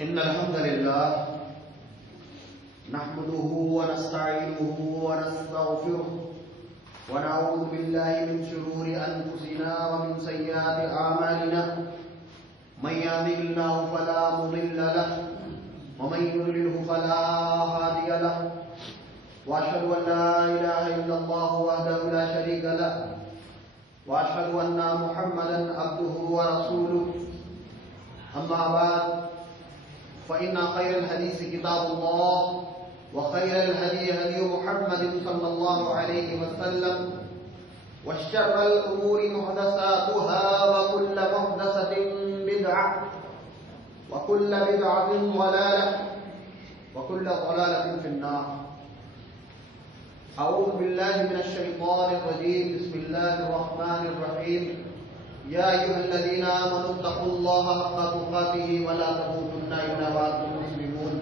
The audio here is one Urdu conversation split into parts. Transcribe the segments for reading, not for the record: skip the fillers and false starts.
إن الحمد لله نحمده ونستعينه ونستغفره ونعوذ بالله من شرور أنفسنا ومن سيئات أعمالنا من يهده الله فلا مضل له ومن يضلله فلا هادي له وأشهد أن لا إله إلا الله وحده لا شريك له وأشهد أن محمدا عبده ورسوله أما بعد فإن خير الحديث كتاب الله وخير الهدي هدي محمد صلى الله عليه وسلم وشر الأمور محدثاتها وكل محدثة بدعة وكل بدعة ضلالة وكل ضلالة في النار. أعوذ بالله من الشيطان الرجيم. بسم الله الرحمن الرحيم. يا أيها الذين آمنوا اتقوا الله حق تقاته ولا تموتن إلا وأنتم مسلمون.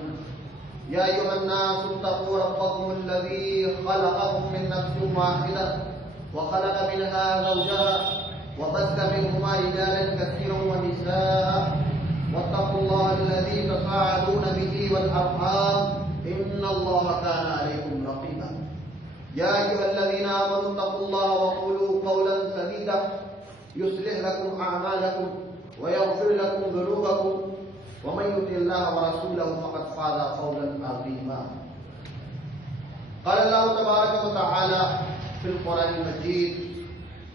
يا أيها الناس اتقوا ربكم الذي خلقكم من نفس واحدة وخلق منها زوجها وبث منهما رجالا كثيرا ونساء واتقوا الله الذي تساءلون به والأرحام إن الله كان عليكم رقيبا. يا أيها الذين آمنوا اتقوا الله وقولوا قولا سديدا يصلح لكم أعمالكم ويغفر لكم ذنوبكم ومن يطع الله ورسوله فقد فاز فوزا عظيما. قال الله تبارك وتعالى في القرآن المجيد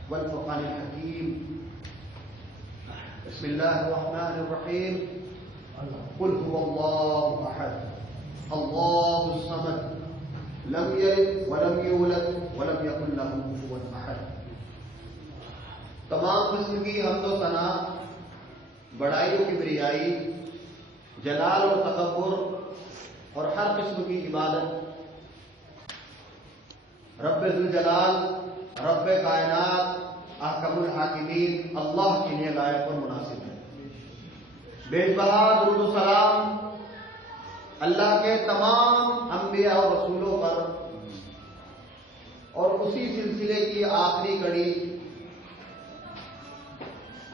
والفرقان الحكيم. بسم الله الرحمن الرحيم. قل هو الله أحد الله الصمد لم يلد ولم يولد ولم يكن له كفوا أحد. تمام قسم کی حمد و ثنا، بڑائی و کبریائی، جلال اور تکبر اور ہر قسم کی عبادت رب ذوالجلال، رب کائنات، احکم الحاکمین اللہ کے لیے لائق اور مناسب ہے. بے بہا درود و سلام اللہ کے تمام انبیاء اور رسولوں پر اور اسی سلسلے کی آخری کڑی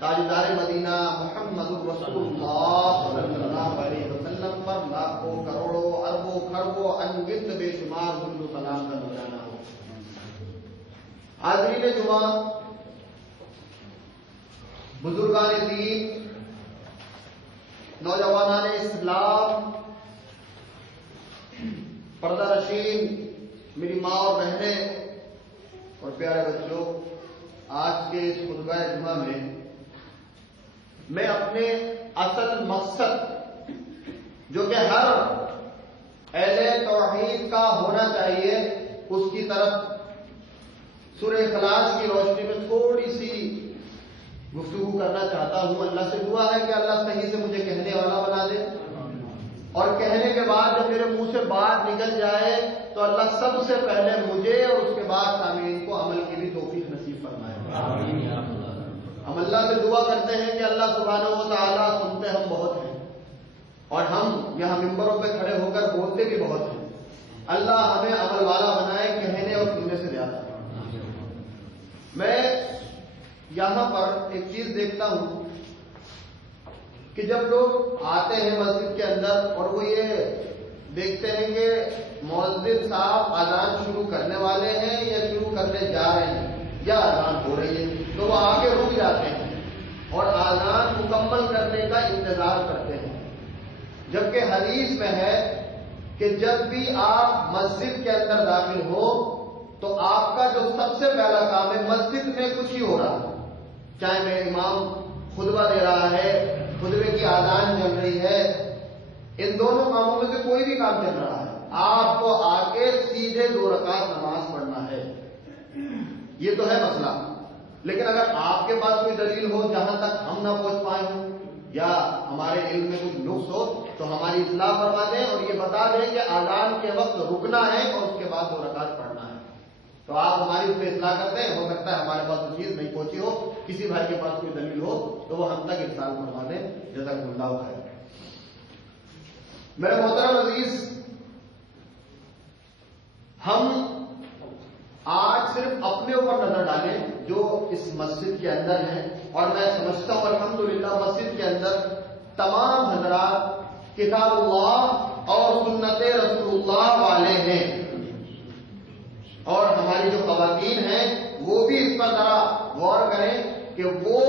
تاجدار مدینہ محمد رسول اللہ صلی اللہ علیہ وسلم پر لاکھوں کروڑوں اربوں خربوں انگنت بے شمار درود و سلام کا نذرانہ ہو. حاضرین جمعہ، بزرگان دین، نوجوانان اسلام، پردہ نشین میری ماں اور بہنیں اور پیارے بچوں، آج کے اس خطبہ جمعہ میں اپنے اصل مقصد جو کہ ہر اہل توحید کا ہونا چاہیے اس کی طرف سورہ اخلاص کی روشنی میں تھوڑی سی گفتگو کرنا چاہتا ہوں. اللہ سے دعا ہے کہ اللہ صحیح سے مجھے کہنے والا بنا دے، اور کہنے کے بعد جب میرے منہ سے بات نکل جائے تو اللہ سب سے پہلے مجھے اور اس کے بعد سامعین کو عمل کی بھی توفیق نصیب فرمائے. ہم اللہ سے دعا کرتے ہیں کہ اللہ سبحانہ و تعالیٰ سنتے ہم بہت ہیں اور ہم یہاں ممبروں پہ کھڑے ہو کر بولتے بھی بہت ہیں. اللہ ہمیں عمل والا بنائے، کہنے اور سننے سے زیادہ. میں یہاں پر ایک چیز دیکھتا ہوں کہ جب لوگ آتے ہیں مسجد کے اندر اور وہ یہ دیکھتے ہیں کہ مؤذن صاحب اذان شروع کرنے والے ہیں یا شروع کرنے جا رہے ہیں یا اذان ہو رہی ہے، تو وہ آگے رک جاتے ہیں اور اذان مکمل کرنے کا انتظار کرتے ہیں. جبکہ حدیث میں ہے کہ جب بھی آپ مسجد کے اندر داخل ہو تو آپ کا جو سب سے پہلا کام ہے، مسجد میں کچھ ہی ہو رہا ہے، چاہے میں امام خطبہ دے رہا ہے، خطبے کی اذان چل رہی ہے، ان دونوں کاموں میں سے کوئی بھی کام چل رہا ہے، آپ کو آ کے سیدھے 2 رکعت نماز پڑھنا ہے. یہ تو ہے مسئلہ. لیکن اگر آپ کے پاس کوئی دلیل ہو جہاں تک ہم نہ پہنچ پائے ہوں یا ہمارے علم میں کچھ نقص ہو تو ہماری اصلاح فرما دیں اور یہ بتا دیں کہ اذان کے وقت رکنا ہے اور اس کے بعد 2 رکعت پڑھنا ہے، تو آپ ہماری اس پہ اصلاح کرتے ہیں. ہو سکتا ہے ہمارے پاس وہ چیز نہیں پہنچی ہو، کسی بھائی کے پاس کوئی دلیل ہو تو وہ ہم تک ارسال فرما دیں. جزاکم اللہ خیر. میرے محترم عزیز، ہم آج صرف اپنے اوپر نظر ڈالیں جو اس مسجد کے اندر ہیں، اور میں سمجھتا ہوں الحمدللہ مسجد کے اندر تمام حضرات کتاب اللہ اور سنت رسول اللہ والے ہیں، اور ہماری جو خواتین ہیں وہ بھی اس پر ذرا غور کریں کہ وہ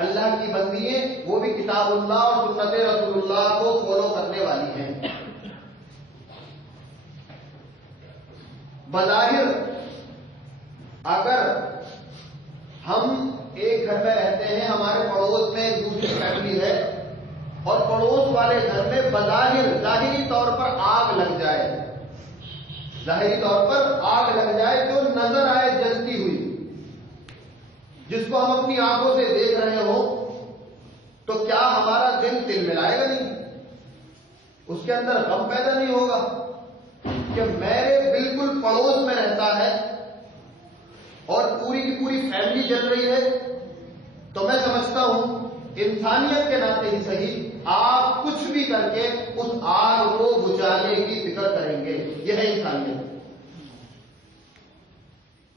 اللہ کی بندی ہیں، وہ بھی کتاب اللہ اور سنت رسول اللہ کو فالو کرنے والی ہیں۔ بظاہر اگر ہم ایک گھر میں رہتے ہیں، ہمارے پڑوس میں ایک دوسری فیملی ہے، اور پڑوس والے گھر میں بظاہر ظاہری طور پر آگ لگ جائے، ظاہری طور پر آگ لگ جائے جو نظر آئے جلتی ہوئی، جس کو ہم اپنی آنکھوں سے دیکھ رہے ہوں، تو کیا ہمارا دل تل ملائے گا نہیں؟ اس کے اندر غم پیدا نہیں ہوگا کہ میرے بالکل پڑوس میں رہتا ہے اور پوری کی پوری فیملی جل رہی ہے؟ تو میں سمجھتا ہوں انسانیت کے ناطے ہی صحیح آپ کچھ بھی کر کے اس آگ کو بجھانے کی فکر کریں گے، یہ ہے انسانیت۔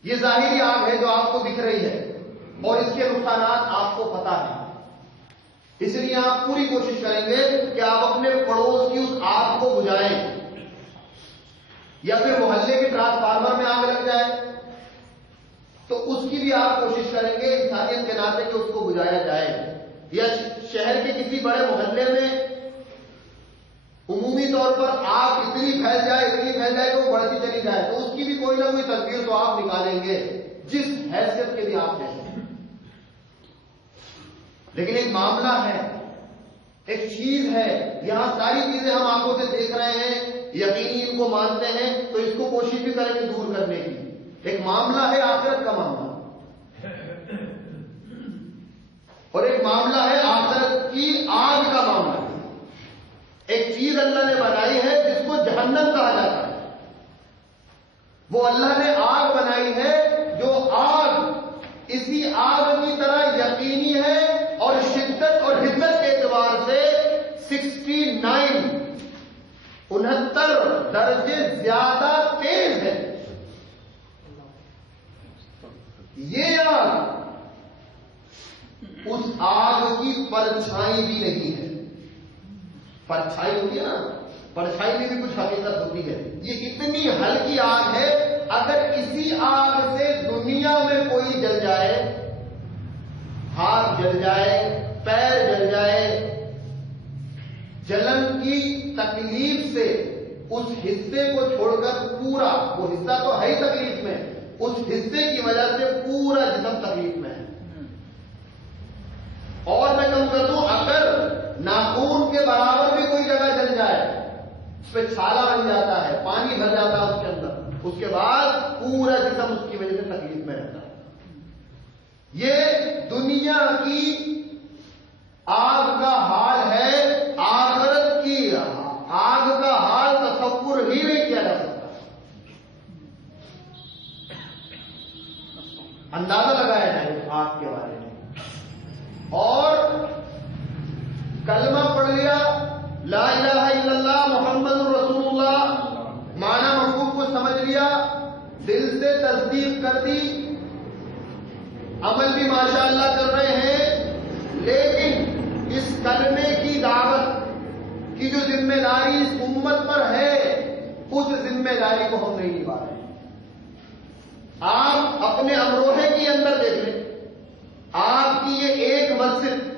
یہ ظاہری آگ ہے جو آپ کو دکھ رہی ہے اور اس کے نقصانات آپ کو پتا ہے، اس لیے آپ پوری کوشش کریں گے کہ آپ اپنے پڑوس کی اس آگ کو بجھائیں، یا پھر محلے کے ٹرانسفارمر میں آگ لگ جائے تو اس کی بھی آپ کوشش کریں گے انسانیت کے ناطے کہ اس کو بجھایا جائے، یا شہر کے کسی بڑے محلے میں عمومی طور پر آگ اتنی پھیل جائے کہ وہ بڑھتی چلی جائے، تو اس کی بھی کوئی نہ کوئی تدبیر تو آپ نکالیں گے جس حیثیت کے بھی آپ کہتے ہیں۔ لیکن ایک معاملہ ہے، ایک چیز ہے، یہاں ساری چیزیں ہم آنکھوں سے دیکھ رہے ہیں، یقینی ان کو مانتے ہیں، تو اس کو کوشش بھی کریں گے دور کرنے کی۔ ایک معاملہ ہے آخرت کا معاملہ، اور ایک معاملہ ہے آخرت کی آگ کا معاملہ۔ ایک چیز اللہ نے بنائی ہے جس کو جہنم کہا جاتا ہے، وہ اللہ نے آگ بنائی ہے جو آگ اسی آگ کی طرح یقینی ہے اور شدت اور حدت کے اعتبار سے 69 درجے زیادہ تیز ہے۔ یہ آگ اس آگ کی پرچھائی بھی نہیں ہے۔ پرچھائی ہوتی ہے نا، پرچھائی میں بھی کچھ حقیقت ہوتی ہے۔ یہ اتنی ہلکی آگ ہے، اگر اسی آگ سے دنیا میں کوئی جل جائے، ہاتھ جل جائے، پیر جل جائے، جلن کی تکلیف سے اس حصے کو چھوڑ کر پورا، وہ حصہ تو ہے ہی تکلیف میں، اس حصے کی وجہ سے پورا جسم تکلیف میں ہے۔ اور میں کم کر دوں، اگر ناخون کے برابر بھی کوئی جگہ جل جائے، اس پہ چھالا بن جاتا ہے، پانی بھر جاتا ہے اس کے اندر، اس کے بعد پورا جسم اس کی وجہ سے تکلیف میں رہتا ہے۔ یہ دنیا کی آگ کا حال ہے، آخرت کی آگ کا حال تصور ہی نہیں کیا جا سکتا۔ اندازہ لگایا جائے اس آگ کے بارے میں، اور کلمہ پڑھ لیا، لا الہ الا اللہ محمد رسول اللہ، معنی مفہوم کو سمجھ لیا، دل سے تصدیق کر دی، عمل بھی ماشاءاللہ کر رہے ہیں، لیکن اس کلمے کی دعوت کی جو ذمہ داری اس امت پر ہے، اس ذمہ داری کو ہم نہیں نبھا رہے۔ آپ اپنے امروہے کے اندر دیکھ لیں، آپ کی یہ ایک مسجد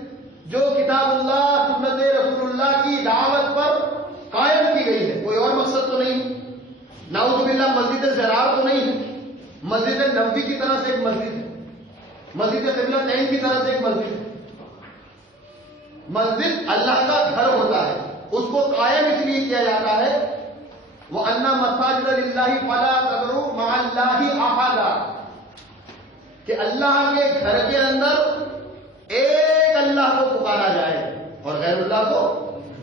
جو کتاب اللہ سنت رسول اللہ کی دعوت پر قائم کی گئی ہے، کوئی اور مقصد تو نہیں، نعوذ باللہ مسجد زرار تو نہیں ہے، مسجد نبوی کی طرح سے ایک مسجد ہے، مسجد قبلتین کی طرح سے ایک مسجد ہے۔ مسجد اللہ کا گھر ہوتا ہے، اس کو قائم اس لیے کیا جاتا ہے، وَأَنَّ مَسَاجِدَ لِلَّهِ فَلَا تَدْعُوا مَعَ اللَّهِ أَحَدًا، کہ اللہ کے گھر کے اندر ایک اللہ کو پکارا جائے اور غیر اللہ کو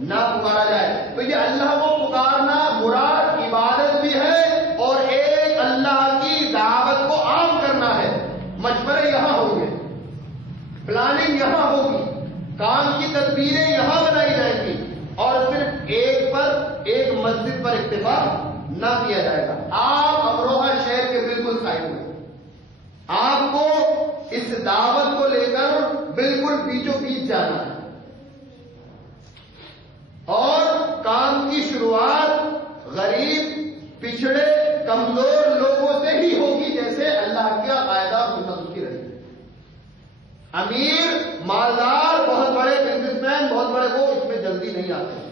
نہ پکارا جائے۔ تو یہ اللہ کو پکارنا مراد عبادت بھی ہے اور ایک اللہ کی دعوت کو عام کرنا ہے۔ مشورے یہاں ہوں گے، پلاننگ یہاں ہوگی، کام کی تدبیریں یہاں بنائی جائیں گی، اور صرف ایک پر، ایک مسجد پر اکتفا نہ کیا جائے گا۔ آپ امروہہ شہر کے بالکل سائڈ میں، آپ کو اس دعوت کو لے کر بالکل بیچوں بیچ جانا ہے، اور بڑے وہ اس میں جلدی نہیں آتے.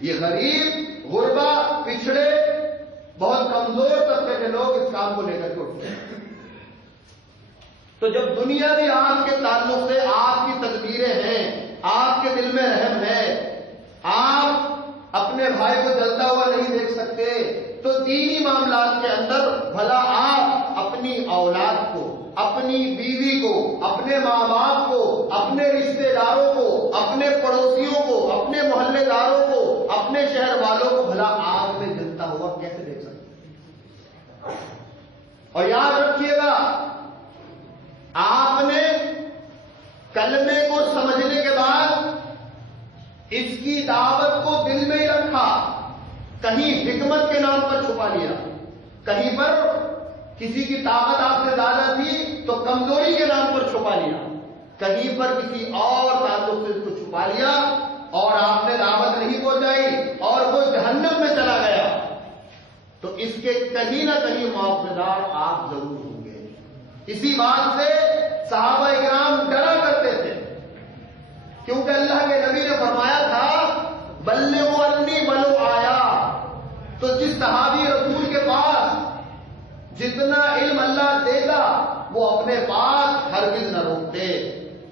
یہ غریب، غربا، پچھڑے، بہت کمزور طبقے کے لوگ اس کام کو لے کر کے اٹھتے ہیں. تو جب دنیا بھی آپ کے تعلق سے آپ کی تدبیریں ہیں، آپ کے دل میں رحم ہے، آپ اپنے بھائی کو جلتا ہوا نہیں دیکھ سکتے، تو دینی معاملات کے اندر بھلا آپ اپنی اولاد کو، اپنی بیوی کو، اپنے ماں باپ کو، اپنے رشتے داروں کو، اپنے پڑوسیوں کو، اپنے محلے داروں کو، اپنے شہر والوں کو بھلا آگ میں جلتا ہوا کیسے دیکھ سکتے؟ اور یاد رکھیے گا، آپ نے کلمے کو سمجھنے کے بعد اس کی دعوت کو دل میں ہی رکھا، کہیں حکمت کے نام پر چھپا لیا، کہیں پر کسی کی طاقت آپ سے زیادہ تھی تو کمزوری کے نام پر چھپا لیا، کہیں پر کسی اور تعلق سے اس کو چھپا لیا اور آپ نے دعوت نہیں پہنچائی اور وہ جہنم میں چلا گیا، تو اس کے کہیں نہ کہیں معاوضےدار آپ ضرور ہوں گے. اسی بات سے صحابہ کرام ڈرا کرتے تھے، کیونکہ اللہ کے نبی نے فرمایا تھا بلغوا انی ولو آیا. تو جس صحابی رسول کے پاس جتنا علم اللہ دیتا وہ اپنے پاس ہرگز نہ روکتے،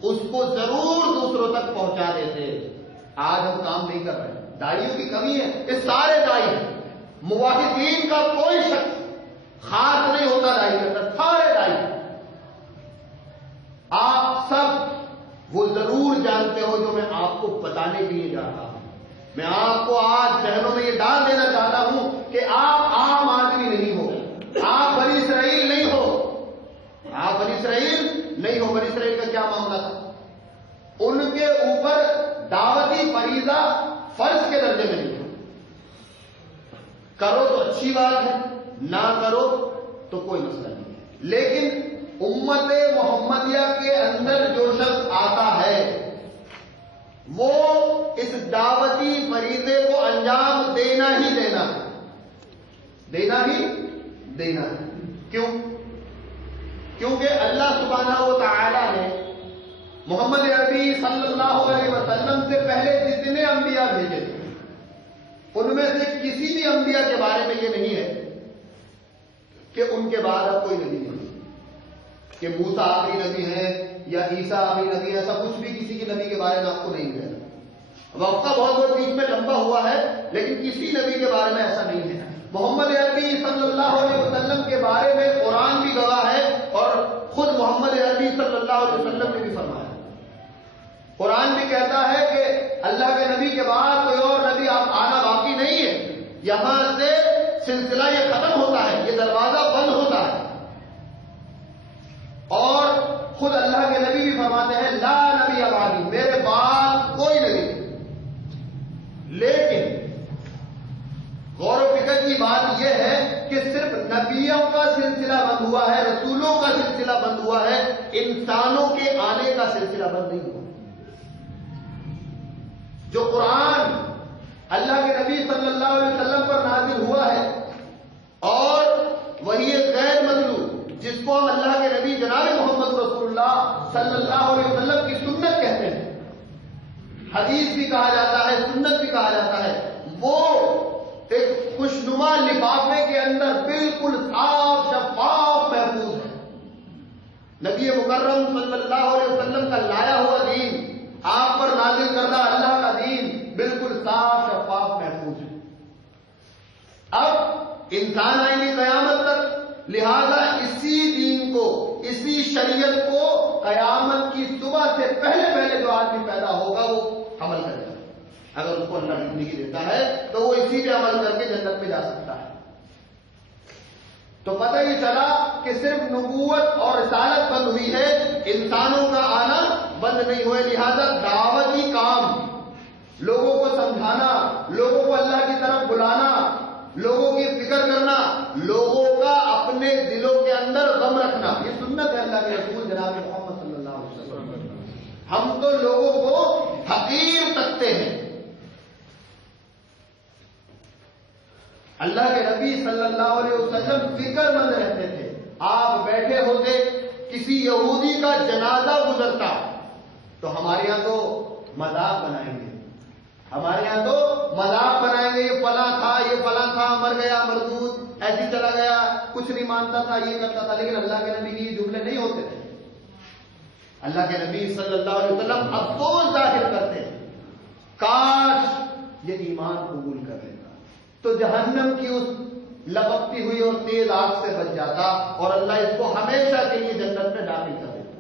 اس کو ضرور دوسروں تک پہنچا دیتے. آج ہم کام نہیں کر رہے، داعیوں کی کمی ہے. یہ سارے داعی ہیں، موحدین کا کوئی شخص خاص نہیں ہوتا داعی کے اندر، سارے داعی. آپ سب وہ ضرور جانتے ہو جو میں آپ کو بتانے کے لیے جا رہا ہوں. میں آپ کو آج ذہنوں میں یہ ڈال دینا چاہتا ہوں کہ آپ عام آدمی نہیں ہو، آپ بنی اسرائیل نہیں ہو. آپ بنی اسرائیل نہیں ہو. بنی اسرائیل کا کیا معاملہ تھا؟ ان کے اوپر دعوتی فریضہ فرض کے درجے میں نہیں تھا. کرو تو اچھی بات ہے، نہ کرو تو کوئی مسئلہ نہیں ہے. لیکن امت محمدیہ کے اندر جو شخص آتا ہے وہ اس دعوتی فریضے کو انجام دینا ہی دینا ہے، دینا ہی دینا ہے. کیوں؟ کیونکہ اللہ سبحانہ و تعالی نے محمد عربی صلی اللہ علیہ وسلم سے پہلے جتنے انبیاء بھیجے تھے ان میں سے کسی بھی انبیاء کے بارے میں یہ نہیں ہے کہ ان کے بعد اب کوئی نبی نہیں، کہ موسیٰ آخری نبی ہے یا عیسیٰ آخری نبی ہے. ایسا کچھ بھی کسی کے نبی کے بارے میں آپ کو نہیں ملے گا. وقت بہت بیچ میں لمبا ہوا ہے لیکن کسی نبی کے بارے میں ایسا نہیں ہے. محمد عربی صلی اللہ علیہ وسلم کے بارے میں قرآن بھی گواہ ہے اور خود محمد عربی صلی اللہ علیہ وسلم نے بھی فرمایا. قرآن بھی کہتا ہے کہ اللہ کے نبی کے بعد کوئی اور نبی آپ آنا باقی نہیں ہے، یہاں سے سلسلہ یہ ختم ہوتا ہے، یہ دروازہ بند ہوتا ہے. اور خود اللہ کے نبی بھی فرماتے ہیں لا نبی بعدی، میرے بعد کوئی نبی نہیں. لیکن غور و فکر کی بات یہ ہے کہ صرف نبیوں کا سلسلہ بند ہوا ہے، رسولوں کا سلسلہ بند ہوا ہے، انسانوں کے آنے کا سلسلہ بند نہیں ہوا. جو قرآن اللہ کے نبی صلی اللہ علیہ وسلم پر نازل ہوا ہے اور وہی غیر مطلوب جس کو ہم اللہ کے نبی جناب محمد رسول اللہ صلی اللہ علیہ وسلم کی سنت کہتے ہیں، حدیث بھی کہا جاتا ہے، سنت بھی کہا جاتا ہے، وہ ایک خوشنما لفافے کے اندر بالکل صاف شفاف محفوظ ہے. نبی مکرم صلی اللہ علیہ وسلم کا لایا ہوا دین، آپ پر نازل کردہ اللہ کا دین بالکل صاف شفاف محفوظ ہے. اب انسان آئیں گے قیامت تک، لہذا اسی دین کو، اسی شریعت کو قیامت کی صبح سے پہلے جو آدمی پیدا ہوگا وہ عمل کرے گا. اگر اس کو اللہ زندگی دیتا ہے تو وہ اسی پہ عمل کر کے جنت میں جا سکتا ہے. تو پتہ یہ چلا کہ صرف نبوت اور رسالت بند ہوئی ہے، انسانوں کا آنا بند نہیں ہوئے. لہذا دعوتی کام، لوگوں کو سمجھانا، لوگوں کو اللہ کی طرف بلانا، لوگوں کی فکر کرنا، لوگوں کا اپنے دلوں کے اندر غم رکھنا، یہ سنت ہے اللہ کے رسول جناب محمد صلی اللہ علیہ وسلم. ہم تو لوگوں کو حقیر سکتے ہیں. اللہ کے نبی صلی اللہ علیہ وسلم فکر مند رہتے تھے. آپ بیٹھے ہوتے، کسی یہودی کا جنازہ گزرتا تو ہمارے یہاں تو مذاق بنائیں گے، ہمارے یہاں تو مذاق بنائیں گے، یہ فلاں تھا مر گیا مردود، ایسی چلا گیا، کچھ نہیں مانتا تھا، یہ کرتا تھا. لیکن اللہ کے نبی کی یہ جملے نہیں ہوتے تھے. اللہ کے نبی صلی اللہ علیہ وسلم افسوس ظاہر کرتے ہیں، کاش یہ ایمان قبول کر لیتا تو جہنم کی اس لپکتی ہوئی اور تیز آگ سے بچ جاتا اور اللہ اس کو ہمیشہ کے لیے جنت میں داخل کر دیتا.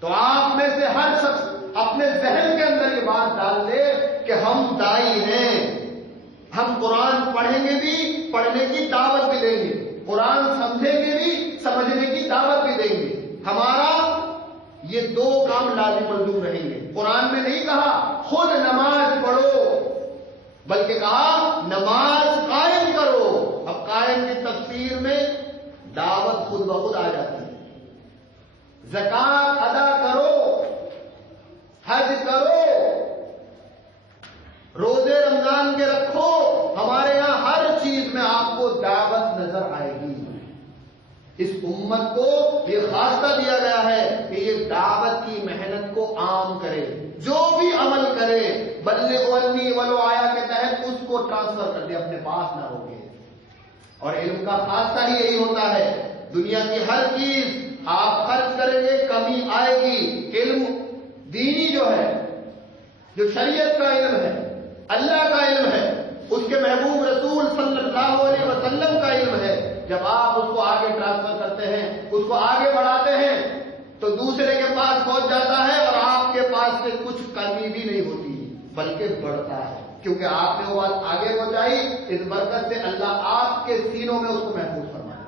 تو آپ میں سے ہر شخص اپنے ذہن کے اندر یہ بات ڈال دے کہ ہم دائی ہیں، ہم قرآن پڑھیں گے بھی، پڑھنے کی دعوت بھی دیں گے، قرآن سمجھیں گے بھی، سمجھنے کی دعوت بھی دیں گے. ہمارا یہ دو کام لازم ملزوم رہیں گے. قرآن میں نہیں کہا خود نماز پڑھو، بلکہ کہا نماز قائم کرو. اب قائم کی تفسیر میں دعوت خود بخود آ جاتی ہے. زکات ادا کرو، حج کرو، روزے رمضان کے رکھو. ہمارے یہاں ہر چیز میں آپ کو دعوت نظر آئے گی. اس امت کو یہ خاصہ دیا گیا ہے کہ یہ دعوت کی محنت کو عام کرے. جو بھی عمل کرے بلغ عنی ولو آیا کے تحت اس کو ٹرانسفر کر دے، اپنے پاس نہ روکے. اور علم کا خاصہ ہی یہی ہوتا ہے. دنیا کی ہر چیز آپ خرچ کریں گے کمی آئے گی. علم دینی جو ہے، جو شریعت کا علم ہے، اللہ کا علم ہے، اس کے محبوب رسول صلی اللہ علیہ وسلم کا علم ہے، جب آپ اس کو آگے ٹرانسفر کرتے ہیں، اس کو آگے بڑھاتے ہیں تو دوسرے کے پاس پہنچ جاتا ہے اور آپ کے پاس سے کچھ کمی بھی نہیں ہوتی بلکہ بڑھتا ہے. کیونکہ آپ نے وہ بات آگے پہنچائی. اس برکت سے اللہ آپ کے سینوں میں اس کو محفوظ فرمائے.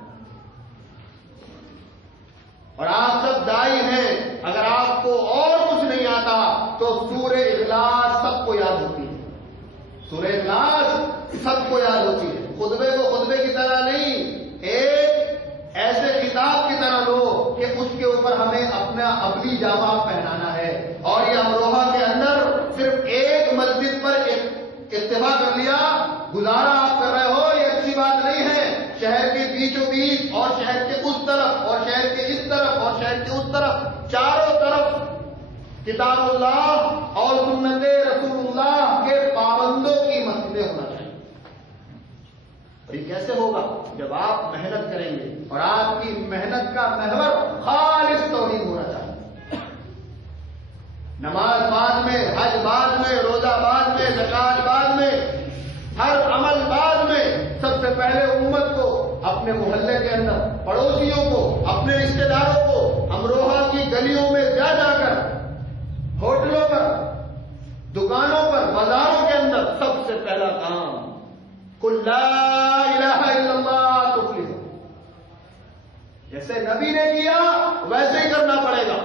اور آپ سب دائی ہیں. اگر آپ کو اور کچھ نہیں آتا تو سورہ اخلاص سب کو یاد ہوتی ہے. سورہ اخلاص سب کو یاد ہوتی ہے. خطبے کو خطبے کی طرح نہیں، ایک ایسے کتاب کی طرح لو کہ اس کے اوپر ہمیں اپنا عملی جامہ پہنانا ہے. اور یہ امروہہ کے اندر صرف ایک مسجد پر اکتفا کر لیا، گزارا آپ کر رہے ہو، یہ اچھی بات نہیں ہے. شہر کے بیچوں بیچ اور شہر کے اس طرف اور شہر کے اس طرف اور شہر کے اس طرف، چاروں طرف کتاب اللہ اور سنت رسول اللہ کے پابندوں کی مسجدیں ہونا چاہیے. اور یہ کیسے ہوگا؟ جب آپ محنت کریں گے اور آپ کی محنت کا محور خالص توحید ہونا چاہیے. نماز بعد میں، حج بعد میں، روزہ بعد میں، زکات بعد میں، ہر عمل بعد میں. سب سے پہلے امت کو اپنے محلے کے اندر، پڑوسیوں کو، اپنے رشتے داروں کو امروہہ کی گلیوں میں جا جا کر، ہوٹلوں پر، دکانوں پر، بازاروں کے اندر سب سے پہلا کام قل لا الہ الا اللہ تفلحوا. جیسے نبی نے کیا ویسے ہی کرنا پڑے گا.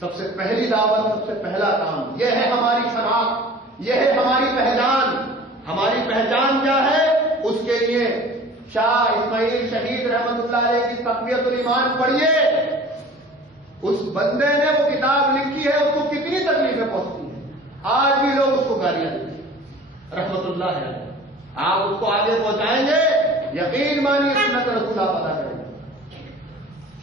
سب سے پہلی دعوت، سب سے پہلا کام یہ ہے. ہماری شناخت، یہ ہے ہماری پہچان. ہماری پہچان کیا ہے؟ اس کے لیے شاہ اسماعیل شہید رحمت اللہ علیہ کی تقویت الایمان پڑھیے. اس بندے نے وہ کتاب لکھی ہے، اس کو کتنی تکلیفیں پہنچتی ہیں. آج بھی لوگ اس کو گالیاں دیتے ہیں رحمت اللہ علیہ. آپ اس کو آگے پہنچائیں گے، یقین مانیے سنت رسول آپ ادا کریں گے.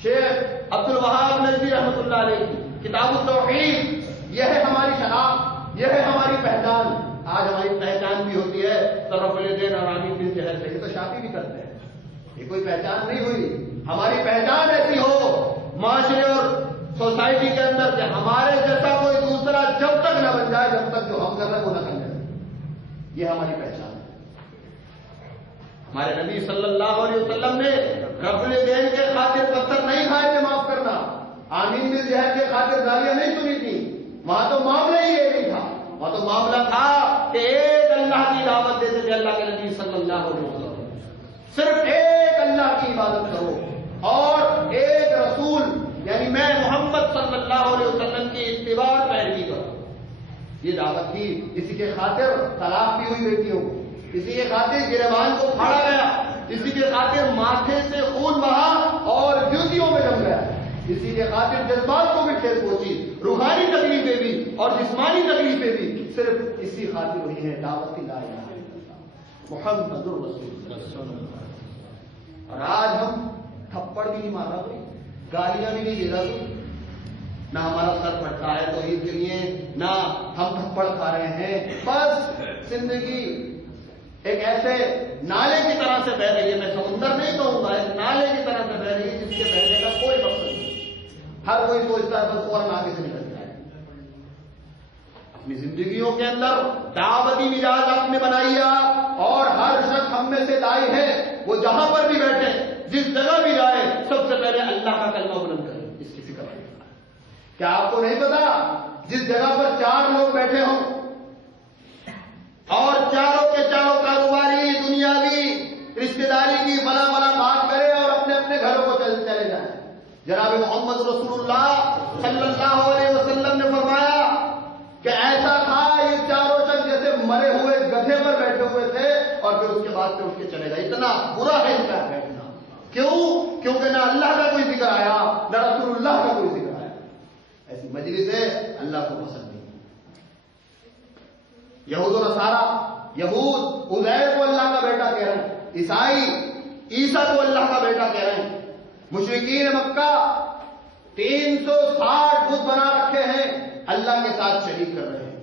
شیخ عبد الوہاب نجوی رحمت اللہ علیہ کی کتاب التوحید، یہ ہے ہماری شناخت، یہ ہے ہماری پہچان. آج ہماری پہچان بھی ہوتی ہے طرف الدین اور آمین بن جہل سے، یہ تو شادی بھی کرتے ہیں. یہ کوئی پہچان نہیں ہوئی. ہماری پہچان ایسی ہو معاشرے اور سوسائٹی کے اندر کہ ہمارے جیسا کوئی دوسرا جب تک نہ بن جائے جب تک جو ہم کر رہے ہیں وہ نہ کر لیں. یہ ہماری پہچان ہے. ہمارے نبی صلی اللہ علیہ وسلم نے رب الدین کے خاطر پتھر نہیں کھائے تھے، معاف کرنا. آمین بن جہل کے خاطر گالیاں نہیں سنی تھی. وہاں تو معاملہ ہی یہ نہیں تھا. وہاں تو معاملہ تھا کہ ایک اللہ کی دعوت دیتے تھے اللہ کے نبی صلی اللہ علیہ وسلم. صرف ایک اللہ کی عبادت کرو اور ایک رسول یعنی میں محمد صلی اللہ علیہ وسلم کی اتباع اور پیروی کرو. یہ دعوت تھی. اسی کے خاطر طلاق بھی ہوئی بیٹیوں کو، اسی کے خاطر گریبان کو پھاڑا گیا، اسی کے خاطر ماتھے سے خون بہا اور جوتیوں میں جم گیا. اسی کے خاطر جذبات کو بھی ٹھیس پہنچی، روحانی تکلیفیں بھی اور جسمانی تکلیفیں بھی صرف اسی خاطر ہوئی ہیں دعوت لا الہ الا اللہ محمد الرسول اللہ. اور آج ہم تھپڑ بھی نہیں مارا کوئی، گالیاں بھی نہیں دے رہا کوئی. نہ ہمارا سر پھٹتا ہے توحید کے لیے، نہ ہم تھپڑ کھا رہے ہیں، بس زندگی ایک ایسے نالے کی طرح سے بہ رہی ہے، میں سمندر نہیں کہوں گا، ایک نالے کی طرح سے بہ رہی ہے جس کے بہنے کا کوئی مقصد نہیں، ہر کوئی سوچتا ہے بس فوراً آگے سے نکل جائے۔ اپنی زندگیوں کے اندر دعوتی مزاج آپ نے بنائی ہے، اور ہر شخص ہم میں سے دائی ہے، وہ جہاں پر بھی بیٹھے، جس جگہ بھی جائے، سب سے پہلے اللہ کا کلمہ بلند کرے، اس کی فکر رکھے۔ کیا آپ کو نہیں پتا جس جگہ پر 4 لوگ بیٹھے ہوں اور چاروں کے چاروں کاروباری، دنیاوی، رشتے داری کی بلا بلا بات کرے اور اپنے اپنے گھروں کو چلے جائیں، جناب محمد رسول اللہ صلی اللہ علیہ وسلم نے فرمایا کہ ایسا تھا یہ چاروں شخص جیسے مرے ہوئے گدھے پر بیٹھے ہوئے تھے، اور پھر اس کے بعد سے اٹھ کے چلے گئے۔ اتنا برا ہے ان کا بیٹھنا، کیوں؟ کیونکہ نہ اللہ کا کوئی ذکر آیا، نہ رسول اللہ کا کوئی ذکر آیا۔ ایسی مجلس ہے اللہ کو پسند نہیں۔ یہود و نصارہ، یہود عزیر کو اللہ کا بیٹا کہہ رہے ہیں، عیسائی عیسیٰ کو اللہ کا بیٹا کہہ رہے ہیں، مشرکین مکہ 360 بت بنا رکھے ہیں، اللہ کے ساتھ شریک کر رہے ہیں،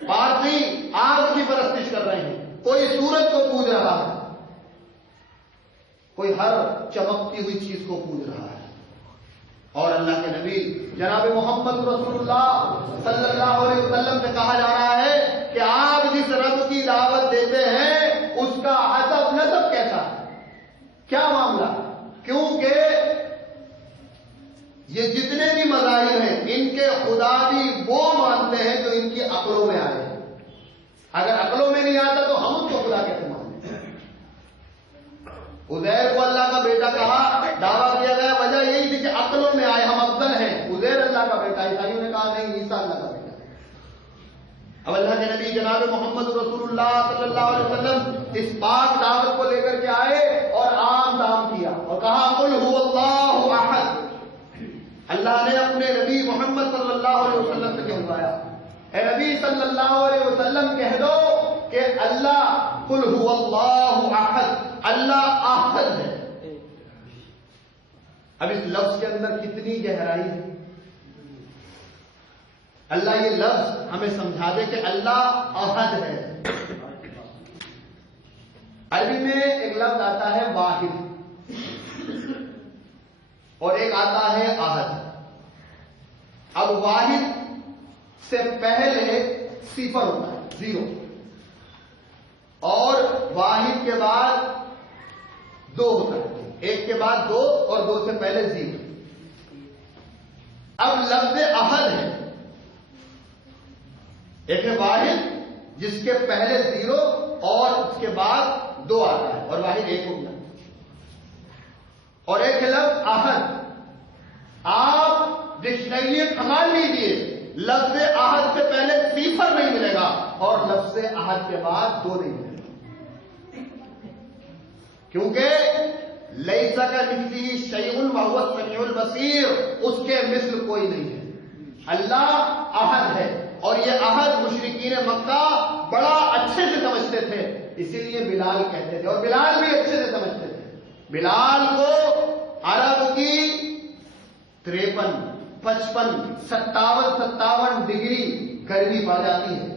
پارسی آگ کی پرستش کر رہے ہیں، کوئی سورج کو پوج رہا ہے، کوئی ہر چمکتی ہوئی چیز کو پوج رہا ہے، اور اللہ کے نبی جناب محمد رسول اللہ صلی اللہ علیہ وسلم سے کہا جا رہا ہے کہ آپ جس رب کی دعوت دیتے ہیں اس کا حسب نسب کیسا ہے، کیا معاملہ؟ کیونکہ یہ جتنے بھی مذاہب ہیں ان کے خدا بھی وہ مانتے ہیں جو ان کی عقلوں میں آئے ہیں، اگر عقلوں میں نہیں آتا تو ہم اس کو خدا کیسے مانتے ہیں؟ عزیر کو اللہ کا بیٹا کہا، دعویٰ کیا گیا، وجہ یہی تھی کہ عقلوں میں آئے ہم افضل ہیں، عزیر اللہ کا بیٹا، عیسائیوں نے کہا نہیں عیسیٰ اللہ کا بیٹا۔ اب اللہ کے نبی جناب محمد رسول اللہ صلی اللہ علیہ وسلم اس پاک دعوت کو لے کر کے آئے اور عام دام کیا اور کہا قل هو اللہ احد۔ اللہ نے اپنے نبی محمد صلی اللہ علیہ وسلم سے کہوایا، اے نبی صلی اللہ علیہ وسلم کہہ دو کہ اللہ قل هو اللہ احد، اللہ احد ہے۔ اب اس لفظ کے اندر کتنی گہرائی ہے، اللہ یہ لفظ ہمیں سمجھا دے کہ اللہ احد ہے۔ عربی میں ایک لفظ آتا ہے واحد اور ایک آتا ہے احد۔ اب واحد سے پہلے صفر ہوتا ہے، 0، اور واحد کے بعد 2 ہوتا ہے، 1 کے بعد 2 اور 2 سے پہلے 0۔ اب لفظ احد ہے، ایک ہے واحد جس کے پہلے 0 اور اس کے بعد 2 آتا ہے اور واحد 1 ہو گیا، اور ایک ہے لفظ احد۔ آپ ڈکشنری کھنگال لیجیے، لفظ احد سے پہلے 0 نہیں ملے گا اور لفظ احد کے بعد 2 نہیں ملے گا، کیونکہ لیس کمثلہ شیء وہو السمیع البصیر، اس کے مثل کوئی نہیں ہے۔ اللہ احد ہے، اور یہ احد مشرکین مکہ بڑا اچھے سے سمجھتے تھے، اسی لیے بلال کہتے تھے، اور بلال بھی اچھے سے سمجھتے تھے۔ بلال کو عرب کی 53، 55، 57 ڈگری گرمی پڑ جاتی ہے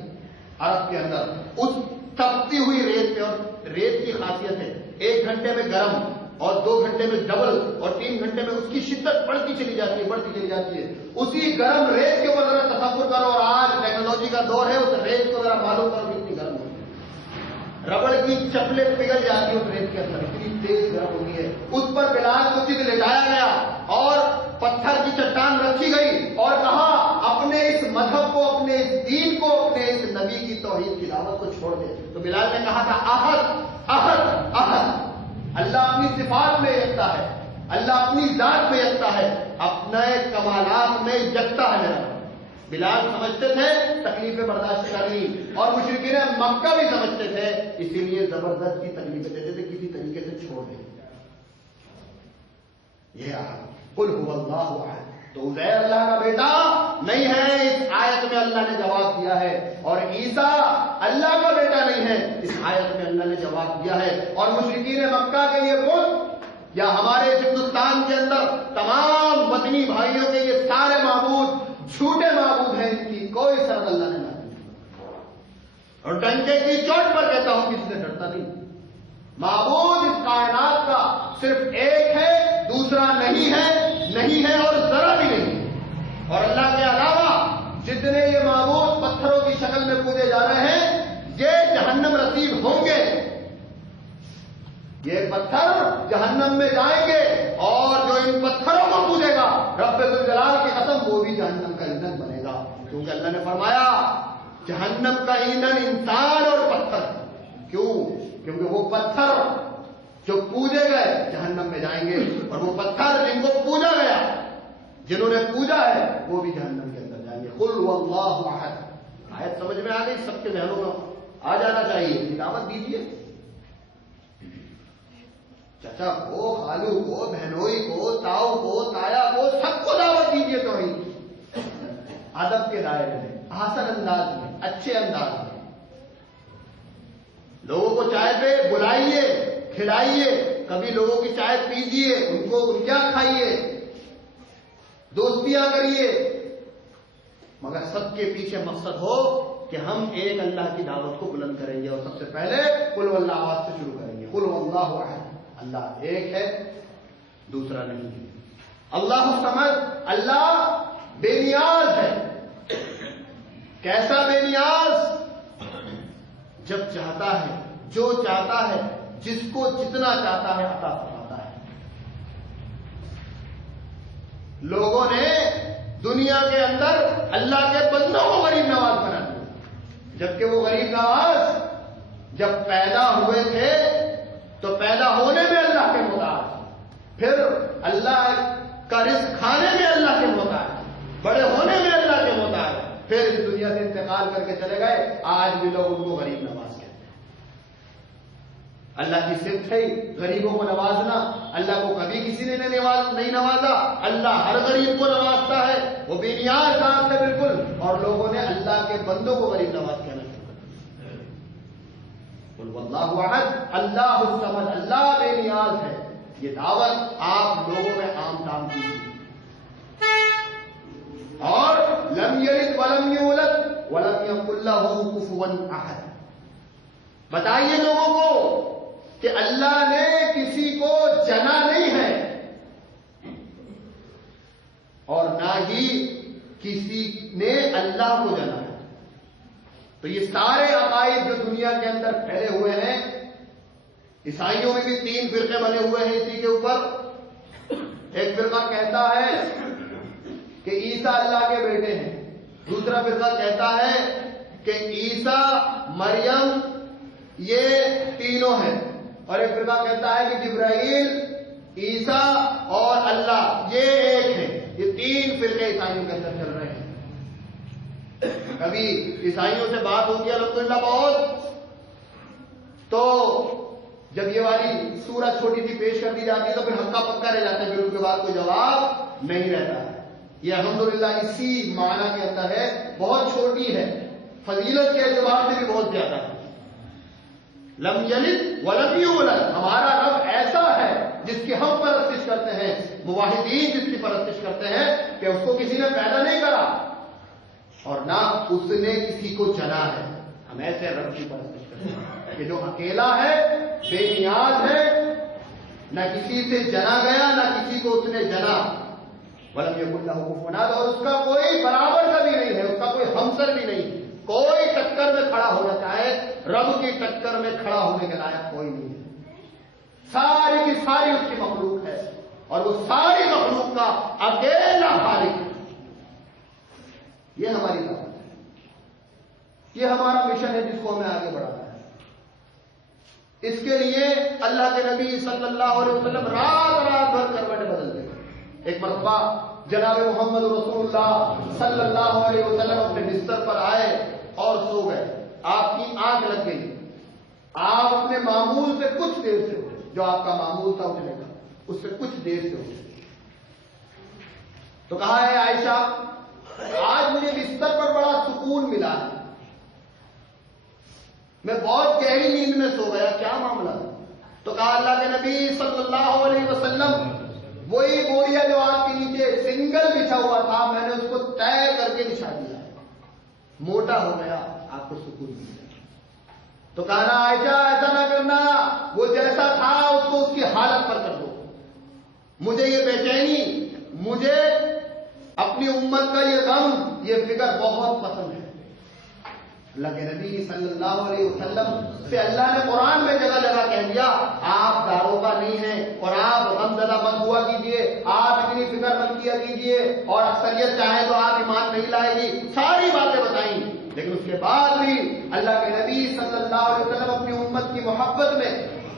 عرب کے اندر، اس تپتی ہوئی ریت پہ، اور ریت کی خاصیت ہے 1 گھنٹے میں گرم اور 2 گھنٹے میں ڈبل اور 3 گھنٹے میں اس کی شدت بڑھتی چلی جاتی ہے، اسی گرم ریت کے اوپر ذرا تصور کرو، اور آج ٹیکنالوجی کا دور ہے، اس ریت کو ذرا معلوم کرو کتنی گرم ہوتی ہے، ربڑ کی چپلیں پگھل جاتی ہے اس ریت کے اندر، اتنی تیز گرم ہوتی ہے۔ اس پر بلال کو چیز لٹایا گیا اور پتھر کی چٹان رکھی گئی اور کہا اپنے اس مذہب کو، اپنے اس دین کو، اپنے اس نبی کی توحید کی دعوت کو چھوڑ دے۔ تو بلال نے کہا تھا احد احد احد، اللہ اپنی صفات میں یکتا ہے، اللہ اپنی ذات میں یکتا ہے، اپنے کمالات میں یکتا ہے میرا۔ بلال سمجھتے تھے تکلیفیں برداشت کرنی، اور مشرکین مکہ بھی سمجھتے تھے، اسی لیے زبردستی تکلیفیں دیتے تھے، کسی طریقے سے چھوڑ دیں۔ یہ قل هو اللہ احد، تو عزیر اللہ کا بیٹا نہیں ہے، اس آیت میں اللہ نے جواب دیا ہے، اور عیسیٰ اللہ کا بیٹا نہیں ہے، اس آیت میں اللہ نے جواب دیا ہے۔ اور مشرکین مکہ کے یہ بت یا ہمارے ہندوستان کے اندر تمام وطنی بھائیوں کے یہ سارے معبود جھوٹے معبود ہیں، ان کی کوئی سرد اللہ نے نہ دی۔ اور ڈنکے کی چوٹ پر کہتا ہوں کسی سے ڈرتا نہیں۔ معبود اس کائنات کا صرف ایک ہے، دوسرا نہیں ہے اور ذرا بھی نہیں۔ اور اللہ کے علاوہ جتنے یہ معبود پتھروں کی شکل میں پوجے جا رہے ہیں یہ جہنم رسید ہوں گے، یہ پتھر جہنم میں جائیں گے، اور جو ان پتھروں کو پوجے گا رب ذوالجلال کی قسم وہ بھی جہنم کا ایندھن بنے گا، کیونکہ اللہ نے فرمایا جہنم کا ایندھن انسان اور پتھر۔ کیوں؟ کیونکہ وہ پتھر جو پوجے گئے جہنم میں جائیں گے، اور وہ پتھر جن کو پوجا گیا، جنہوں نے پوجا ہے، وہ بھی جہنم کے اندر جائیں گے۔ قل هو اللہ احد۔ آیت سمجھ میں آ گئی؟ سب کے ذہنوں میں آ جانا چاہیے۔ دعوت دیجیے چچا کو، خالو کو، بہنوئی کو، تاؤ کو، تایا کو، سب کو دعوت دیجیے توحید ادب کے دائرے میں، آسن انداز میں، اچھے انداز میں۔ لوگوں کو چائے پہ بلائیے، کھلائیے، کبھی لوگوں کی چائے پیجیے، ان کو کیا کھائیے، دوستیاں کریے، مگر سب کے پیچھے مقصد ہو کہ ہم ایک اللہ کی دعوت کو بلند کریں گے، اور سب سے پہلے قل هو اللہ آواز سے شروع کریں گے۔ قل هو اللہ احد، اللہ ایک ہے، دوسرا نہیں ہے۔ اللہ الصمد، اللہ بے نیاز ہے۔ کیسا بے نیاز؟ جب چاہتا ہے، جو چاہتا ہے، جس کو جتنا چاہتا ہے عطا فرماتا ہے۔ لوگوں نے دنیا کے اندر اللہ کے بندوں کو غریب نواز بنا دیا، جبکہ وہ غریب نواز جب پیدا ہوئے تھے تو پیدا ہونے میں اللہ کے محتاج، پھر اللہ کا رزق کھانے میں اللہ کے محتاج، بڑے ہونے میں اللہ کے محتاج، پھر اس دنیا سے انتقال کر کے چلے گئے۔ آج بھی لوگ ان کو غریب نواز کہتے ہیں۔ اللہ کی صفت ہے غریبوں کو نوازنا۔ اللہ کو کبھی کسی نے نہیں نوازا، اللہ ہر غریب کو نوازتا ہے، وہ بے نیاز ذات ہے بالکل، اور لوگوں نے اللہ کے بندوں کو غریب نواز کہنا شروع کر دیا۔ قل هو اللہ احد، اللہ الصمد، اللہ بے نیاز ہے۔ یہ دعوت آپ لوگوں میں عام کام کیجیے، اور لم یلد ولم یولد ولم یکن لہ کفوا احد۔ بتائیے لوگوں کو کہ اللہ نے کسی کو جنا نہیں ہے، اور نہ ہی کسی نے اللہ کو جنا ہے۔ تو یہ سارے عقائد جو دنیا کے اندر پھیلے ہوئے ہیں، عیسائیوں میں بھی 3 فرقے بنے ہوئے ہیں اسی کے اوپر۔ ایک فرقہ کہتا ہے کہ عیسیٰ اللہ کے بیٹے ہیں، دوسرا فرقہ کہتا ہے کہ عیسیٰ، مریم یہ تینوں ہیں، اور ایک فرقہ کہتا ہے کہ جبرائیل، عیسیٰ اور اللہ یہ ایک ہے۔ یہ 3 فرقے عیسائیوں کے اندر چل رہے ہیں۔ کبھی عیسائیوں سے بات ہوتی ہے الحمدللہ بہت، تو جب یہ والی سورت چھوٹی سی پیش کر دی جاتی ہے تو پھر ہکا پکا رہ جاتا ہے، پھر ان کے بعد کوئی جواب نہیں رہتا ہے۔ یہ الحمدللہ اسی معنی کے اندر ہے، بہت چھوٹی ہے، فضیلت کے اعتبار سے بھی بہت زیادہ ہے۔ لم یلد ولم یولد، ہمارا رب ایسا ہے جس کی ہم پرستش کرتے ہیں، موحدین جس کی پرستش کرتے ہیں کہ اس کو کسی نے پیدا نہیں کرا اور نہ اس نے کسی کو جنا ہے۔ ہم ایسے رب کی پرستش کرتے ہیں کہ جو اکیلا ہے، بے نیاز ہے، نہ کسی سے جنا گیا، نہ کسی کو اس نے جنا۔ ولم یکن لہ کفوا احد، اور اس کا کوئی برابر کا بھی نہیں ہے، اس کا کوئی ہمسر بھی نہیں۔ کوئی ٹکر میں کھڑا ہونا چاہے، رب کی ٹکر میں کھڑا ہونے کے لائق کوئی نہیں ہے۔ ساری کی ساری اس کی مخلوق ہے، اور وہ ساری مخلوق کا اکیلا خالق ہے۔ یہ ہماری دعوت ہے، یہ ہمارا مشن ہے جس کو ہمیں آگے بڑھانا ہے۔ اس کے لیے اللہ کے نبی صلی اللہ علیہ وسلم رات رات بھر کروٹیں بدلتے ہیں۔ ایک مرتبہ جناب محمد رسول اللہ صلی اللہ علیہ وسلم اپنے بستر پر آئے اور سو گئے۔ آپ کی آنکھ لگ گئی، آپ اپنے معمول سے کچھ دیر سے اٹھے، جو آپ کا معمول تھا اٹھنے کا، اس سے کچھ دیر سے اٹھے تو کہا ہے عائشہ، آج مجھے بستر پر بڑا سکون ملا ہے، میں بہت گہری نیند میں سو گیا، کیا معاملہ؟ تو کہا اللہ کے نبی صلی اللہ علیہ وسلم وہی بوریا جو آپ کے نیچے سنگل بچھا ہوا تھا میں نے اس کو طے کر کے بچھا دیا، موٹا ہو گیا، آپ کو سکون مل گیا۔ تو کہنا عائشہ ایسا نہ کرنا، وہ جیسا تھا اس کو اس کی حالت پر کر دو، مجھے یہ بے چینی، مجھے اپنی امت کا یہ غم، یہ فکر بہت پسند ہے۔ اللہ کے نبی صلی اللہ علیہ وسلم سے اللہ نے قرآن میں جگہ جگہ کہہ دیا آپ داروغہ نہیں ہیں اور آپ غم زدہ مت ہوا کیجیے، آپ اتنی فکر مت کیا کیجیے، اور اکثریت چاہے تو آپ ایمان نہیں لائے گی، ساری باتیں بتائیں۔ لیکن اس کے بعد بھی اللہ کے نبی صلی اللہ علیہ وسلم اپنی امت کی محبت میں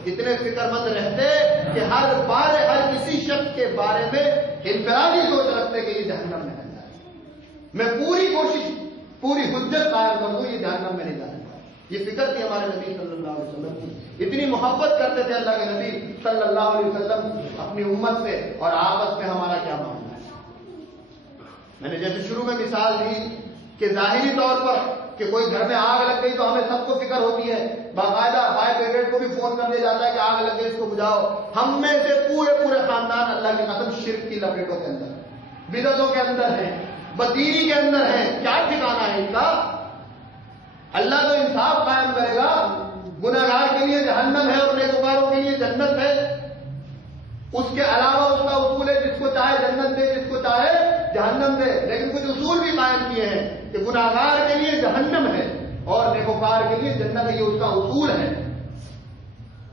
اتنے فکر مند رہتے کہ ہر بار ہر کسی شخص کے بارے میں انفرادی سوچ رکھتے کہ یہ جہنم میں نہ جائے، میں پوری کوشش پوری حجت قائم کر دوں یہ جہنم میں نہیں جانے گا۔ یہ فکر تھی ہمارے نبی صلی اللہ علیہ وسلم کی، اتنی محبت کرتے تھے اللہ کے نبی صلی اللہ علیہ وسلم اپنی امت سے، اور آپس میں ہمارا کیا معاملہ ہے۔ میں نے جیسے شروع میں مثال دی کہ ظاہری طور پر کہ کوئی گھر میں آگ لگ گئی تو ہمیں سب کو فکر ہوتی ہے، باقاعدہ فائر بریگیڈ کو بھی فون کر دیا جاتا ہے کہ آگ لگ گئی اس کو بجھاؤ۔ ہم میں سے پورے خاندان اللہ کی قسم شرک کی لپیٹوں کے اندر، بدعتوں کے اندر ہیں، بدینی کے اندر ہے، کیا ٹھکانا ہے ان کا؟ اللہ تو انصاف قائم کرے گا، گناہگار کے لیے جہنم ہے اور نیکوکاروں کے لیے جنت ہے۔ اس کے علاوہ اس کا اصول ہے جس کو چاہے جنت دے، جس کو چاہے جہنم دے، لیکن کچھ اصول بھی قائم کیے ہیں کہ گناہگار کے لیے جہنم ہے اور نیکوکار کے لیے جنت ہے، یہ اس کا اصول ہے۔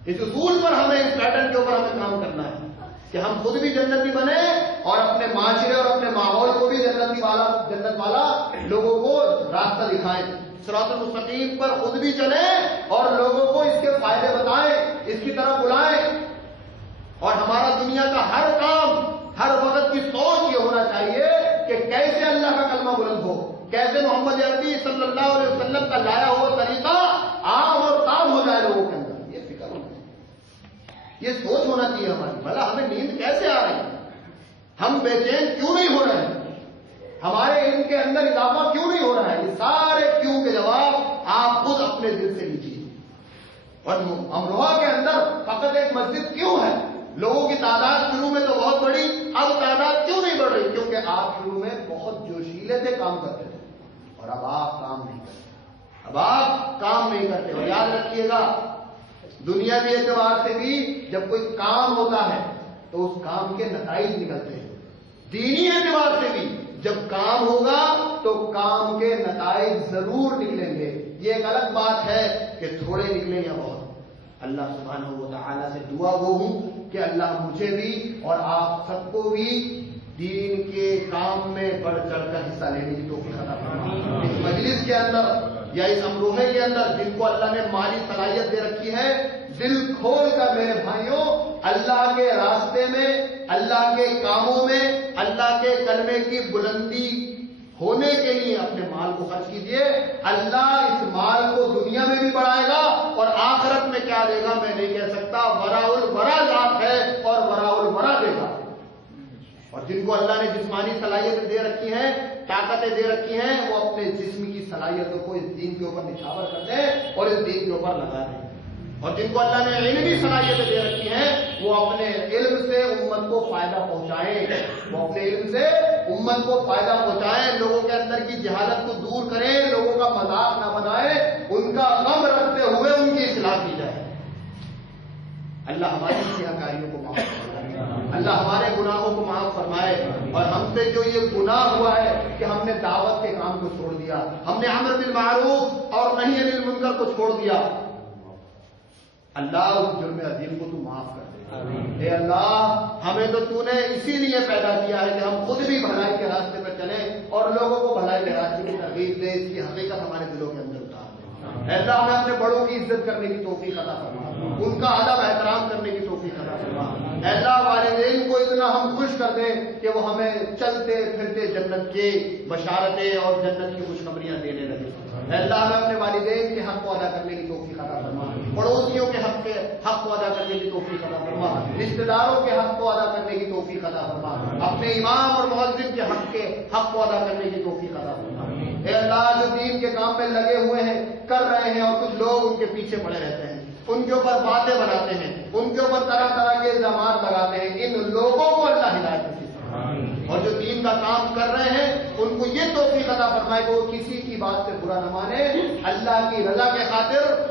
اس اصول پر ہمیں، اس پیٹرن کے اوپر ہمیں کام کرنا ہے کہ ہم خود بھی جنتی بنے اور اپنے معاشرے اور اپنے ماحول کو بھی جنت والا لوگوں کو راستہ دکھائیں، صراط المستقیم پر خود بھی چلیں اور لوگوں کو اس کے فائدے بتائیں، اس کی طرف بلائیں۔ اور ہمارا دنیا کا ہر کام، ہر وقت کی سوچ یہ ہونا چاہیے کہ کیسے اللہ کا کلمہ بلند ہو، کیسے محمد عربی صلی اللہ علیہ وسلم کا لایا ہوا طریقہ عام اور کام ہو جائے لوگوں کے اندر۔ یہ فکر ہونا چاہیے، یہ سوچ ہونا چاہیے ہماری۔ بھلا ہمیں نیند کیسے آ رہی ہے؟ ہم بے چین کیوں نہیں ہو رہے ہیں؟ ہمارے علم کے اندر اضافہ کیوں نہیں ہو رہا ہے؟ یہ سارے کیوں کے جواب آپ خود اپنے دل سے لیجیے۔ اور امروہہ کے اندر فقط ایک مسجد کیوں ہے؟ لوگوں کی تعداد شروع میں تو بہت بڑی، اب تعداد کیوں نہیں بڑھ رہی؟ کیونکہ آپ شروع میں بہت جوشیلے سے کام کرتے تھے اور اب آپ کام نہیں کرتے، اب آپ کام نہیں کرتے۔ اور یاد رکھیے گا، دنیاوی اعتبار سے بھی جب کوئی کام ہوتا ہے تو اس کام کے نتائج نکلتے ہیں، دینی اعتبار سے بھی جب کام ہوگا تو کام کے نتائج ضرور نکلیں گے۔ یہ ایک الگ بات ہے کہ تھوڑے نکلیں یا بہت۔ اللہ سبحانہ و تعالیٰ سے دعا وہ ہوں کہ اللہ مجھے بھی اور آپ سب کو بھی دین کے کام میں بڑھ چڑھ کر حصہ لینے کی توفیق عطا فرمائے۔ اس مجلس کے اندر یا اس امروہے کے اندر جن کو اللہ نے مالی صلاحیت دے رکھی ہے، دل کھول کر میرے بھائیوں اللہ کے راستے میں، اللہ کے کاموں میں، اللہ کے کلمے کی بلندی ہونے کے لیے اپنے مال کو خرچ کیجیے۔ اللہ اس مال کو دنیا میں بھی بڑھائے گا اور آخرت میں کیا دے گا میں نہیں کہہ سکتا، وراء الورا ذات ہے اور وراء الورا دے گا۔ اور جن کو اللہ نے جسمانی صلاحیتیں دے رکھی ہیں، طاقتیں دے رکھی ہیں، وہ اپنے جسم کی صلاحیتوں کو اس دین کے اوپر نچھاور کر دیں اور اس دین کے اوپر لگا دیں۔ اور جن کو اللہ نے علمی صلاحیتیں دے رکھی ہیں، وہ اپنے علم سے امت کو فائدہ پہنچائیں، وہ اپنے علم سے امت کو فائدہ پہنچائیں، لوگوں کے اندر کی جہالت کو دور کریں، لوگوں کا مذاق نہ بنائیں، ان کا غم رکھتے ہوئے ان کی اصلاح کی جائے۔ اللہ ہماری سیاکاریوں کو معاف فرمائے، اللہ ہمارے گناہوں کو معاف فرمائے، اور ہم سے جو یہ گناہ ہوا ہے کہ ہم نے دعوت کے کام کو چھوڑ دیا، ہم نے امر بالمعروف اور نہی عن المنکر کو چھوڑ دیا، اللہ اس جرم عظیم کو تو معاف کر دے۔ اے اللہ، ہمیں تو نے اسی لیے پیدا کیا ہے کہ ہم خود بھی بھلائی کے راستے پہ چلیں اور لوگوں کو بھلائی کے راستے کی ترغیب دیں، اس کی حقیقت ہمارے دلوں کے اندر اتار دیں۔ اے اللہ، ہمیں اپنے بڑوں کی عزت کرنے کی توفیق عطا فرما، ان کا ادب احترام کرنے کی توفیق عطا فرما۔ اے اللہ، والدین کو اتنا ہم خوش کر دیں کہ وہ ہمیں چلتے پھرتے جنت کی بشارتیں اور جنت کی خوشخبریاں دینے لگے۔ اے اللہ، ہمیں اپنے والدین کے حق کو ادا کرنے کی توفیق عطا فرما، پڑوسیوں کے حق کو ادا کرنے کی توفیق عطا فرما، رشتہ داروں کے حق کو ادا کرنے کی توفیق عطا فرما، اپنے امام اور مؤذن کے حق کو ادا کرنے کی توفیق عطا فرما۔ اے اللہ، جو دین کے کام میں لگے ہوئے ہیں، کر رہے ہیں، اور کچھ لوگ ان کے پیچھے پڑے رہتے ہیں، ان کے اوپر باتیں بناتے ہیں، ان کے اوپر طرح طرح کے الزامات لگاتے ہیں، ان لوگوں کو اللہ ہدایت نصیب فرمائے، اور جو دین کا کام کر رہے ہیں ان کو یہ توفیق عطا فرمائے کہ وہ کسی کی بات سے برا نہ مانے، اللہ کی رضا کے خاطر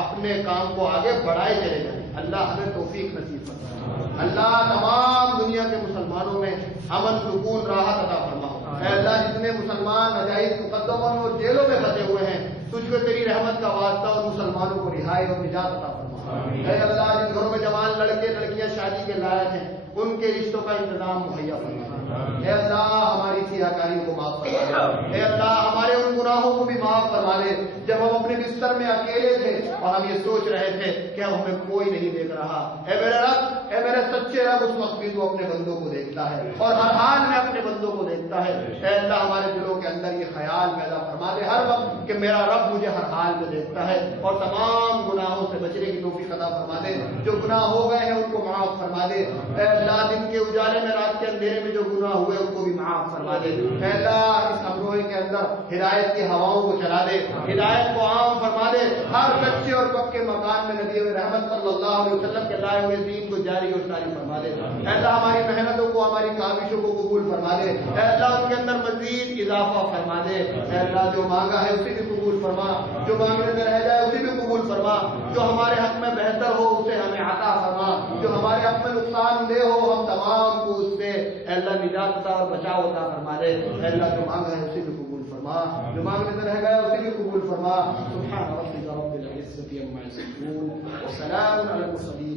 اپنے کام کو آگے بڑھائے چلے جائیں۔ اللہ ہمیں توفیق نصیب فرمائے، اللہ تمام دنیا کے مسلمانوں میں امن، سکون، راحت عطا فرما۔ اے اللہ جتنے مسلمان ناجائز مقدموں میں اور جیلوں میں پھنسے ہوئے ہیں، تجھ کو تیری رحمت کا واسطہ اور مسلمانوں کو رہائی اور نجات عطا فرما۔ اے اللہ جن گھروں میں جوان لڑکے لڑکیاں شادی کے لائق ہیں ان کے رشتوں کا انتظام مہیا فرما۔ اے اللہ ہماری سیاکاریوں کو معاف فرما دے، اے اللہ ہمارے ان گناہوں کو بھی معاف فرما دے جب ہم اپنے بستر میں اکیلے تھے اور ہم یہ سوچ رہے تھے کہ ہمیں کوئی نہیں دیکھ رہا۔ اے میرے رب، اے میرے سچے رب، اس وقت بھی تو اپنے بندوں کو دیکھتا ہے اور ہر حال میں اپنے بندوں کو دیکھتا ہے۔ اے اللہ ہمارے دلوں کے اندر یہ خیال پیدا فرما دے ہر وقت کہ میرا رب مجھے ہر حال میں دیکھتا ہے، اور تمام گناہوں سے بچنے کی توفیق عطا فرما دے۔ جو گناہ ہو گئے ہیں ان کو معاف فرما دے۔ اے اللہ دن کے اجالے میں، رات کے اندھیرے میں جو گناہ ہوئے ان کو بھی معاف فرما دے۔ اے اللہ اس امروہے کے اندر ہدایت کی ہواؤں کو چلا دے، ہدایت کو عام فرما دے، ہر کچے اور پکے مکان میں نبی رحمت صلی اللہ علیہ وسلم کے لائے ہوئے دین کو جاری اور ساری فرما دے۔ اے اللہ ہماری محنتوں کو، ہماری کاوشوں کو قبول فرما دے۔ اے اللہ ان کے اندر مزید اضافہ فرما دے۔ اے اللہ جو مانگا ہے اسے بھی قبول فرما، جو مانگنے میں رہ جائے اسے بھی قبول فرما، جو ہمارے حق میں بہتر ہو اسے ہمیں عطا فرما، جو ہمارے حق میں نقصان دہ ہو ہم تمام کو اس سے اے اللہ نجات عطا اور بچاؤ عطا فرما دے۔ اے اللہ جو مانگا ہے اسے بھی قبول فرما، جو مانگنے میں رہ گیا اسے بھی قبول فرما۔ سبحان ربک رب العزة عما یصفون وسلام علی المرسلین۔